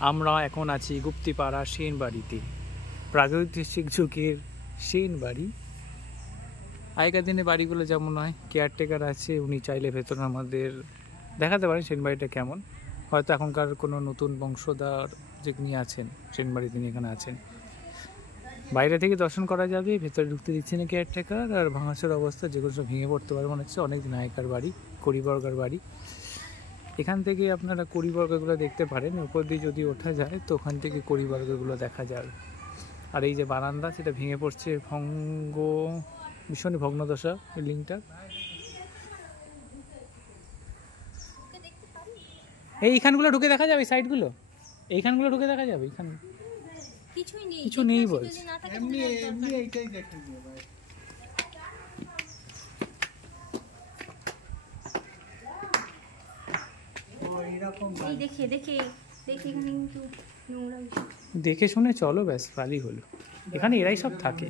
আমরা এখন আছি গুপ্তিপাড়া সেন বাড়িতে, প্রাগৈতিহাসিক যুগের সেন বাড়ি। আগেকার দিনে বাড়িগুলো যেমন হয়, কেয়ারটেকার আছে, উনি চাইলে ভেতরে আমাদের দেখাতে পারেন সেন বাড়িটা কেমন। হয়তো এখনকার কোনো নতুন বংশধর যিনি আছেন সেন বাড়ি, তিনি এখানে আছেন। বাইরে থেকে দর্শন করা যাবে, ভেতরে ঢুকতে দিচ্ছে না কেয়ারটেকার। আর ভাঙাচোর অবস্থা, যেগুলো সব ভেঙে পড়তে পারে মনে হচ্ছে। অনেকদিন আগেকার বাড়ি, কড়িবর্গার বাড়ি। এখান থেকে আপনারা কড়িবর্গাগুলো দেখতে পারেন। উপর দিয়ে যদি ওঠা যায় তো ওখান থেকে কড়িবর্গাগুলো দেখা যাবে। আর এই যে বারান্দা, সেটা ভেঙে পড়ছে, ভীষণই ভগ্নদশা বিল্ডিংটা। এইখানগুলো ঢুকে দেখা যাবে, সাইডগুলো এইখানগুলো ঢুকে দেখা যাবে। এখানে কিছু নেই বলছে। দেখে শুনে চলো, ব্যাস ভালোই হলো। এখানে এরাই সব থাকে।